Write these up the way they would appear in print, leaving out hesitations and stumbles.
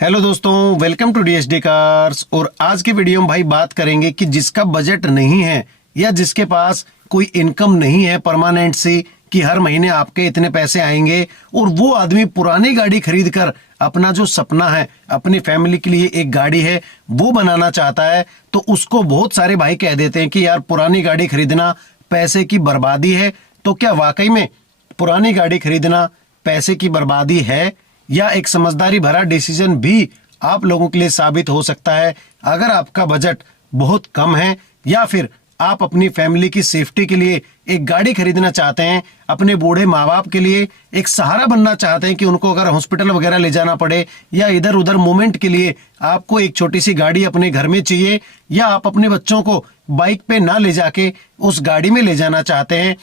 Hello दोस्तों, welcome to DSD cars. और आज की वीडियो में भाई बात करेंगे कि जिसका बजट नहीं है या जिसके पास कोई इनकम नहीं है परमानेंट सी कि हर महीने आपके इतने पैसे आएंगे, और वो आदमी पुरानी गाड़ी खरीद कर अपना जो सपना है, अपनी फैमिली के लिए एक गाड़ी है वो बनाना चाहता है, तो उसको बहुत सारे भाई कह देते हैं कि यार पुरानी गाड़ी खरीदना पैसे की बर्बादी है। तो क्या वाकई में पुरानी गाड़ी खरीदना पैसे की बर्बादी है या एक समझदारी भरा डिसीजन भी आप लोगों के लिए साबित हो सकता है? अगर आपका बजट बहुत कम है या फिर आप अपनी फैमिली की सेफ्टी के लिए एक गाड़ी खरीदना चाहते हैं, अपने बूढ़े माँ बाप के लिए एक सहारा बनना चाहते हैं कि उनको अगर हॉस्पिटल वगैरह ले जाना पड़े या इधर उधर मूवमेंट के लिए आपको एक छोटी सी गाड़ी अपने घर में चाहिए, या आप अपने बच्चों को बाइक पे ना ले जाके उस गाड़ी में ले जाना चाहते हैं,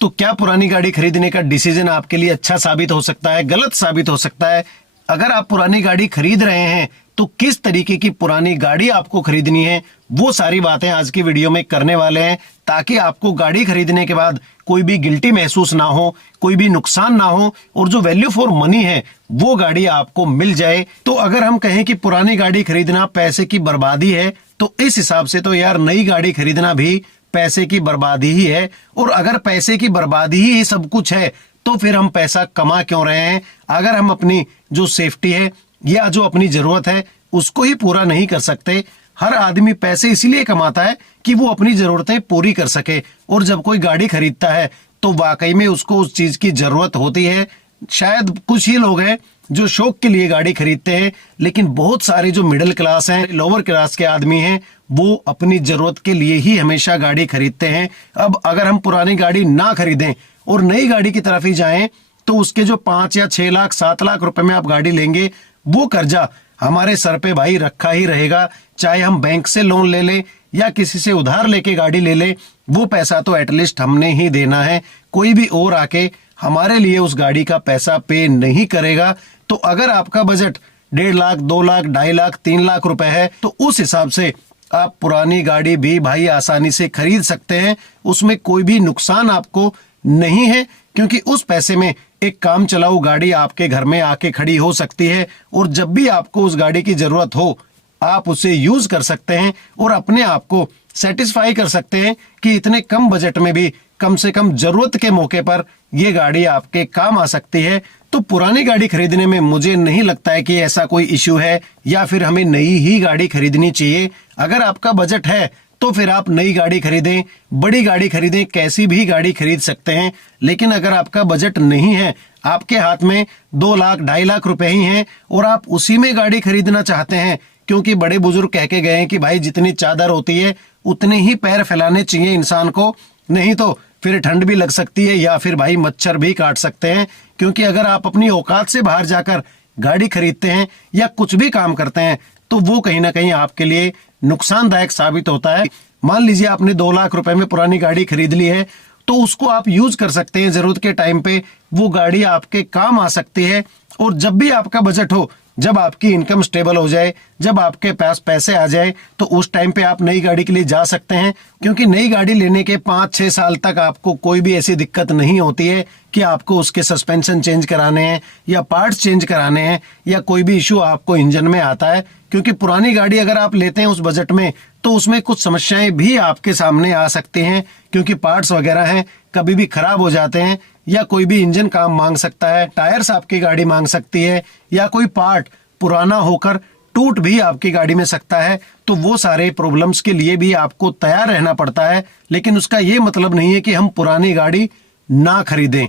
तो क्या पुरानी गाड़ी खरीदने का डिसीजन आपके लिए अच्छा साबित हो सकता है, गलत साबित हो सकता है? अगर आप पुरानी गाड़ी खरीद रहे हैं तो किस तरीके की पुरानी गाड़ी आपको खरीदनी है, वो सारी बातें आज की वीडियो में करने वाले हैं, ताकि आपको गाड़ी खरीदने के बाद कोई भी गिल्टी महसूस ना हो, कोई भी नुकसान ना हो, और जो वैल्यू फॉर मनी है वो गाड़ी आपको मिल जाए। तो अगर हम कहें कि पुरानी गाड़ी खरीदना पैसे की बर्बादी है, तो इस हिसाब से तो यार नई गाड़ी खरीदना भी पैसे की बर्बादी ही है। और अगर पैसे की बर्बादी ही सब कुछ है तो फिर हम पैसा कमा क्यों रहे हैं, अगर हम अपनी जो सेफ्टी है या जो अपनी जरूरत है उसको ही पूरा नहीं कर सकते? हर आदमी पैसे इसीलिए कमाता है कि वो अपनी जरूरतें पूरी कर सके, और जब कोई गाड़ी खरीदता है तो वाकई में उसको उस चीज की जरूरत होती है। शायद कुछ ही लोग हैं जो शौक के लिए गाड़ी खरीदते हैं, लेकिन बहुत सारे जो मिडिल क्लास हैं, लोअर क्लास के आदमी हैं, वो अपनी जरूरत के लिए ही हमेशा गाड़ी खरीदते हैं। अब अगर हम पुरानी गाड़ी ना खरीदें और नई गाड़ी की तरफ ही जाएं, तो उसके जो 5 या 6 लाख 7 लाख रुपए में आप गाड़ी लेंगे, वो कर्जा हमारे सर पे भाई रखा ही रहेगा। चाहे हम बैंक से लोन ले लें या किसी से उधार लेके गाड़ी ले लें, वो पैसा तो एटलीस्ट हमने ही देना है। कोई भी और आके हमारे लिए उस गाड़ी का पैसा पे नहीं करेगा। तो अगर आपका बजट 1.5 लाख 2 लाख 2.5 लाख 3 लाख रुपए है, तो उस हिसाब से आप पुरानी गाड़ी भी भाई आसानी से खरीद सकते हैं। उसमें कोई भी नुकसान आपको नहीं है, क्योंकि उस पैसे में एक काम चलाऊ गाड़ी आपके घर में आके खड़ी हो सकती है, और जब भी आपको उस गाड़ी की जरूरत हो आप उसे यूज कर सकते हैं और अपने आप को सेटिस्फाई कर सकते हैं कि इतने कम बजट में भी कम से कम जरूरत के मौके पर ये गाड़ी आपके काम आ सकती है। तो पुरानी गाड़ी खरीदने में मुझे नहीं लगता है कि ऐसा कोई इश्यू है या फिर हमें नई ही गाड़ी खरीदनी चाहिए। अगर आपका बजट है तो फिर आप नई गाड़ी खरीदें, बड़ी गाड़ी खरीदें, कैसी भी गाड़ी खरीद सकते हैं। लेकिन अगर आपका बजट नहीं है, आपके हाथ में 2 लाख 2.5 लाख रुपए ही हैं और आप उसी में गाड़ी खरीदना चाहते हैं, क्योंकि बड़े बुजुर्ग कह के गए हैं कि भाई जितनी चादर होती है उतने ही पैर फैलाने चाहिए इंसान को, नहीं तो फिर ठंड भी लग सकती है या फिर भाई मच्छर भी काट सकते हैं। क्योंकि अगर आप अपनी औकात से बाहर जाकर गाड़ी खरीदते हैं या कुछ भी काम करते हैं, तो वो कहीं ना कहीं आपके लिए नुकसानदायक साबित होता है। मान लीजिए आपने 2 लाख रुपए में पुरानी गाड़ी खरीद ली है, तो उसको आप यूज कर सकते हैं। जरूरत के टाइम पे वो गाड़ी आपके काम आ सकती है। और जब भी आपका बजट हो, जब आपकी इनकम स्टेबल हो जाए, जब आपके पास पैसे आ जाए, तो उस टाइम पे आप नई गाड़ी के लिए जा सकते हैं। क्योंकि नई गाड़ी लेने के 5-6 साल तक आपको कोई भी ऐसी दिक्कत नहीं होती है कि आपको उसके सस्पेंशन चेंज कराने हैं या पार्ट्स चेंज कराने हैं या कोई भी इश्यू आपको इंजन में आता है। क्योंकि पुरानी गाड़ी अगर आप लेते हैं उस बजट में, तो उसमें कुछ समस्याएं भी आपके सामने आ सकती हैं, क्योंकि पार्ट्स वगैरह हैं कभी भी खराब हो जाते हैं, या कोई भी इंजन काम मांग सकता है, टायर्स आपकी गाड़ी मांग सकती है, या कोई पार्ट पुराना होकर टूट भी आपकी गाड़ी में सकता है। तो वो सारे प्रॉब्लम्स के लिए भी आपको तैयार रहना पड़ता है। लेकिन उसका ये मतलब नहीं है कि हम पुरानी गाड़ी ना खरीदें।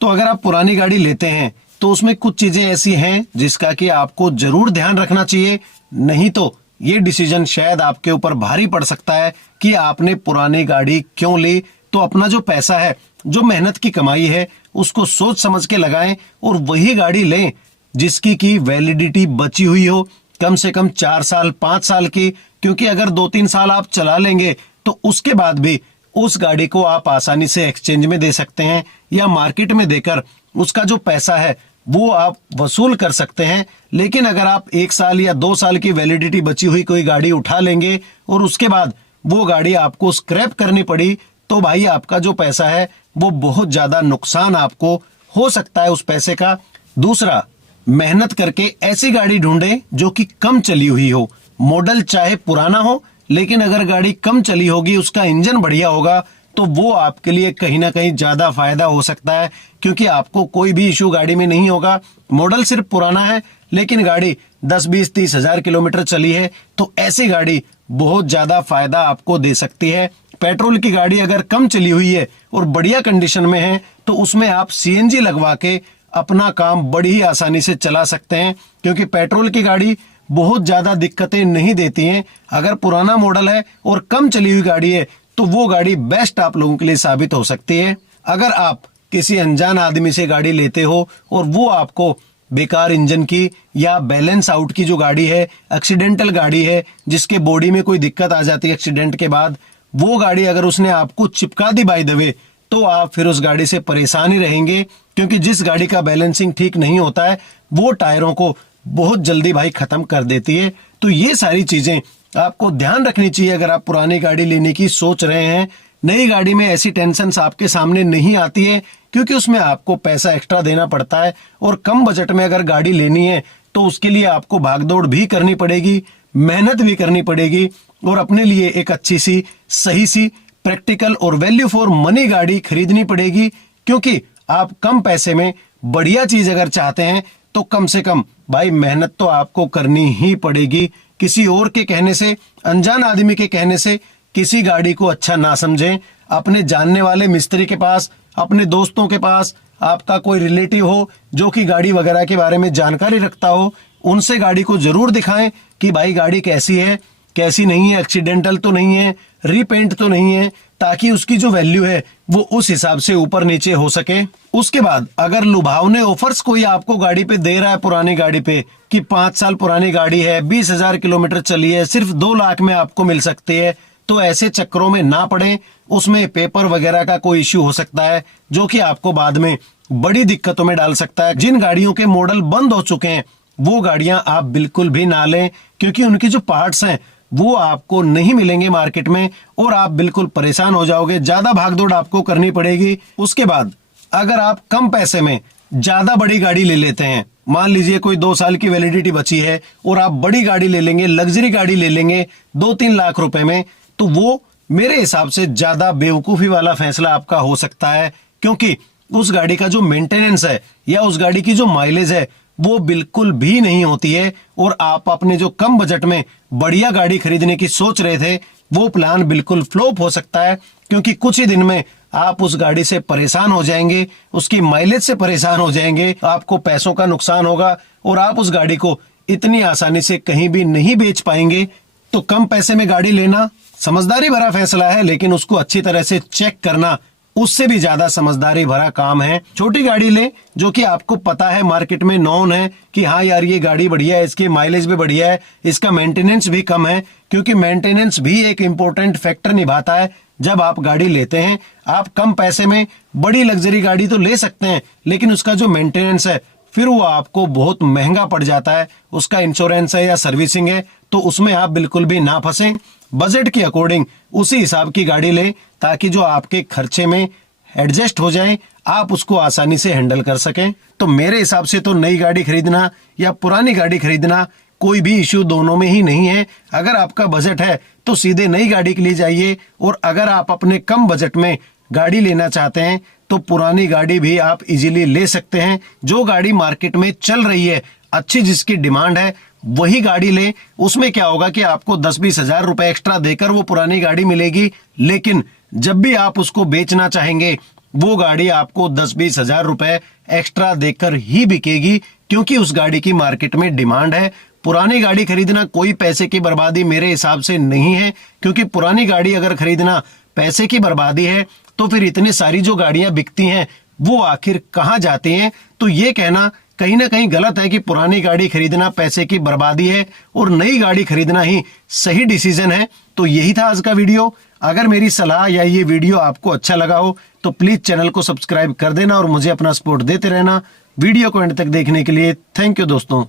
तो अगर आप पुरानी गाड़ी लेते हैं तो उसमें कुछ चीजें ऐसी हैं जिसका कि आपको जरूर ध्यान रखना चाहिए, नहीं तो ये डिसीजन शायद आपके ऊपर भारी पड़ सकता है कि आपने पुरानी गाड़ी क्यों ली। तो अपना जो पैसा है, जो मेहनत की कमाई है, उसको सोच समझ के लगाएं और वही गाड़ी लें जिसकी की वैलिडिटी बची हुई हो, कम से कम 4 साल 5 साल की। क्योंकि अगर 2-3 साल आप चला लेंगे तो उसके बाद भी उस गाड़ी को आप आसानी से एक्सचेंज में दे सकते हैं या मार्केट में देकर उसका जो पैसा है वो आप वसूल कर सकते हैं। लेकिन अगर आप 1 साल या 2 साल की वैलिडिटी बची हुई कोई गाड़ी उठा लेंगे और उसके बाद वो गाड़ी आपको स्क्रैप करनी पड़ी, तो भाई आपका जो पैसा है वो बहुत ज्यादा नुकसान आपको हो सकता है उस पैसे का। दूसरा, मेहनत करके ऐसी गाड़ी ढूंढें जो कि कम चली हुई हो। मॉडल चाहे पुराना हो, लेकिन अगर गाड़ी कम चली होगी, उसका इंजन बढ़िया होगा, तो वो आपके लिए कहीं ना कहीं ज्यादा फायदा हो सकता है, क्योंकि आपको कोई भी इश्यू गाड़ी में नहीं होगा। मॉडल सिर्फ पुराना है, लेकिन गाड़ी 10, 20, 30 हजार किलोमीटर चली है, तो ऐसी गाड़ी बहुत ज्यादा फायदा आपको दे सकती है। पेट्रोल की गाड़ी अगर कम चली हुई है और बढ़िया कंडीशन में है, तो उसमें आप सीएनजी लगवा के अपना काम बड़ी ही आसानी से चला सकते हैं, क्योंकि पेट्रोल की गाड़ी बहुत ज्यादा दिक्कतें नहीं देती हैं। अगर पुराना मॉडल है और कम चली हुई गाड़ी है, तो वो गाड़ी बेस्ट आप लोगों के लिए साबित हो सकती है। अगर आप किसी अनजान आदमी से गाड़ी लेते हो और वो आपको बेकार इंजन की या बैलेंस आउट की जो गाड़ी है, एक्सीडेंटल गाड़ी है, जिसके बॉडी में कोई दिक्कत आ जाती है एक्सीडेंट के बाद, वो गाड़ी अगर उसने आपको चिपका दी बाय द वे, तो आप फिर उस गाड़ी से परेशान ही रहेंगे, क्योंकि जिस गाड़ी का बैलेंसिंग ठीक नहीं होता है, वो टायरों को बहुत जल्दी भाई खत्म कर देती है। तो ये सारी चीजें आपको ध्यान रखनी चाहिए अगर आप पुरानी गाड़ी लेने की सोच रहे हैं। नई गाड़ी में ऐसी टेंशन आपके सामने नहीं आती है, क्योंकि उसमें आपको पैसा एक्स्ट्रा देना पड़ता है, और कम बजट में अगर गाड़ी लेनी है तो उसके लिए आपको भागदौड़ भी करनी पड़ेगी, मेहनत भी करनी पड़ेगी, और अपने लिए एक अच्छी सी, सही सी, प्रैक्टिकल और वैल्यू फॉर मनी गाड़ी खरीदनी पड़ेगी। क्योंकि आप कम पैसे में बढ़िया चीज अगर चाहते हैं, तो कम से कम भाई मेहनत तो आपको करनी ही पड़ेगी। किसी और के कहने से, अनजान आदमी के कहने से किसी गाड़ी को अच्छा ना समझें। अपने जानने वाले मिस्त्री के पास, अपने दोस्तों के पास, आपका कोई रिलेटिव हो जो कि गाड़ी वगैरह के बारे में जानकारी रखता हो, उनसे गाड़ी को जरूर दिखाएं कि भाई गाड़ी कैसी है, कैसी नहीं है, एक्सीडेंटल तो नहीं है, रीपेंट तो नहीं है, ताकि उसकी जो वैल्यू है वो उस हिसाब से ऊपर नीचे हो सके। उसके बाद अगर लुभावने ऑफर्स कोई आपको गाड़ी पे दे रहा है, पुरानी गाड़ी पे, कि 5 साल पुरानी गाड़ी है, 20,000 किलोमीटर चली है, सिर्फ 2 लाख में आपको मिल सकती है, तो ऐसे चक्करों में ना पड़े। उसमें पेपर वगैरह का कोई इश्यू हो सकता है, जो कि आपको बाद में बड़ी दिक्कतों में डाल सकता है। जिन गाड़ियों के मॉडल बंद हो चुके हैं, वो गाड़ियां आप बिल्कुल भी ना लें, क्योंकि उनकी जो पार्ट्स हैं वो आपको नहीं मिलेंगे मार्केट में, और आप बिल्कुल परेशान हो जाओगे, ज्यादा भागदौड़ आपको करनी पड़ेगी। उसके बाद अगर आप कम पैसे में ज्यादा बड़ी गाड़ी ले लेते हैं, मान लीजिए कोई 2 साल की वैलिडिटी बची है, और आप बड़ी गाड़ी ले लेंगे, लग्जरी गाड़ी ले लेंगे 2-3 लाख रुपए में, तो वो मेरे हिसाब से ज्यादा बेवकूफी वाला फैसला आपका हो सकता है। क्योंकि उस गाड़ी का जो मेंटेनेंस है या उस गाड़ी की जो माइलेज है, वो बिल्कुल भी नहीं होती है, और आप अपने जो कम बजट में बढ़िया गाड़ी खरीदने की सोच रहे थे, वो प्लान बिल्कुल फ्लॉप हो सकता है। क्योंकि कुछ ही दिन में आप उस गाड़ी से परेशान हो जाएंगे, उसकी माइलेज से परेशान हो जाएंगे, आपको पैसों का नुकसान होगा, और आप उस गाड़ी को इतनी आसानी से कहीं भी नहीं बेच पाएंगे। तो कम पैसे में गाड़ी लेना समझदारी भरा फैसला है, लेकिन उसको अच्छी तरह से चेक करना उससे भी ज्यादा समझदारी भरा काम है। छोटी गाड़ी ले जो कि आपको पता है, मार्केट में नॉन है कि हाँ यार ये गाड़ी बढ़िया है, इसकी माइलेज भी बढ़िया है, इसका मेंटेनेंस भी कम है, क्योंकि मेंटेनेंस भी एक इम्पोर्टेंट फैक्टर निभाता है जब आप गाड़ी लेते हैं। आप कम पैसे में बड़ी लग्जरी गाड़ी तो ले सकते हैं, लेकिन उसका जो मेंटेनेंस है फिर वो आपको बहुत महंगा पड़ जाता है। उसका इंश्योरेंस है या सर्विसिंग है, तो उसमें आप बिल्कुल भी ना फंसें। बजट के अकॉर्डिंग उसी हिसाब की गाड़ी लें, ताकि जो आपके खर्चे में एडजस्ट हो जाए, आप उसको आसानी से हैंडल कर सकें। तो मेरे हिसाब से तो नई गाड़ी खरीदना या पुरानी गाड़ी खरीदना कोई भी इश्यू दोनों में ही नहीं है। अगर आपका बजट है तो सीधे नई गाड़ी के लिए जाइए, और अगर आप अपने कम बजट में गाड़ी लेना चाहते हैं तो पुरानी गाड़ी भी आप इजीली ले सकते हैं। जो गाड़ी मार्केट में चल रही है, अच्छी जिसकी डिमांड है, वही गाड़ी लें। उसमें क्या होगा कि आपको 10-20 हजार रुपए एक्स्ट्रा देकर वो पुरानी गाड़ी मिलेगी, लेकिन जब भी आप उसको बेचना चाहेंगे, वो गाड़ी आपको 10-20 हजार रुपए एक्स्ट्रा देकर ही बिकेगी, क्योंकि उस गाड़ी की मार्केट में डिमांड है। पुरानी गाड़ी खरीदना कोई पैसे की बर्बादी मेरे हिसाब से नहीं है, क्योंकि पुरानी गाड़ी अगर खरीदना पैसे की बर्बादी है, तो फिर इतनी सारी जो गाड़ियां बिकती हैं वो आखिर कहां जाती हैं। तो ये कहना कहीं ना कहीं गलत है कि पुरानी गाड़ी खरीदना पैसे की बर्बादी है और नई गाड़ी खरीदना ही सही डिसीजन है। तो यही था आज का वीडियो। अगर मेरी सलाह या ये वीडियो आपको अच्छा लगा हो तो प्लीज चैनल को सब्सक्राइब कर देना और मुझे अपना सपोर्ट देते रहना। वीडियो को एंड तक देखने के लिए थैंक यू दोस्तों।